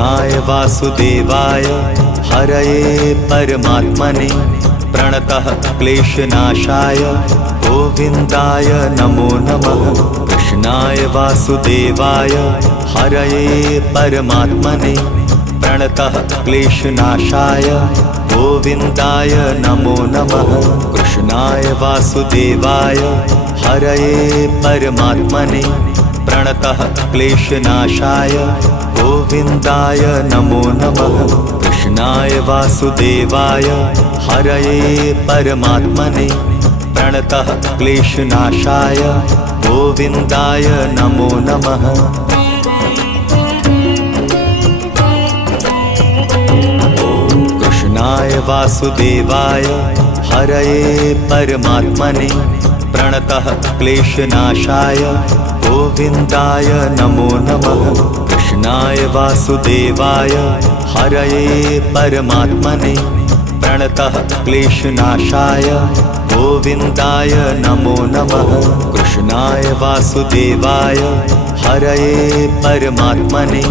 कृष्णाय वासुदेवाय हरये परमात्मने प्रणतः क्लेशनाशाय गोविन्दाय नमो नमः। कृष्णाय वासुदेवाय हरये परमात्मने प्रणतः क्लेशनाशाय गोविन्दाय नमो नमः। कृष्णाय वासुदेवाय हरये परमात्मने प्रणतः क्लेशनाशाय गोविन्दाय नमो नमः। कृष्णाय वासुदेवाय हरये परमात्मने प्रणतः क्लेशनाशाय गोविन्दाय नमो नमः। कृष्णाय वासुदेवाय हरये परमात्मने प्रणतः क्लेशनाशाय गोविन्दाय नमो नमः। कृष्णाय वासुदेवाय हरये परमात्मने प्रणतः क्लेशनाशाय गोविन्दाय नमो नमः। कृष्णाय वासुदेवाय हरये परमात्मने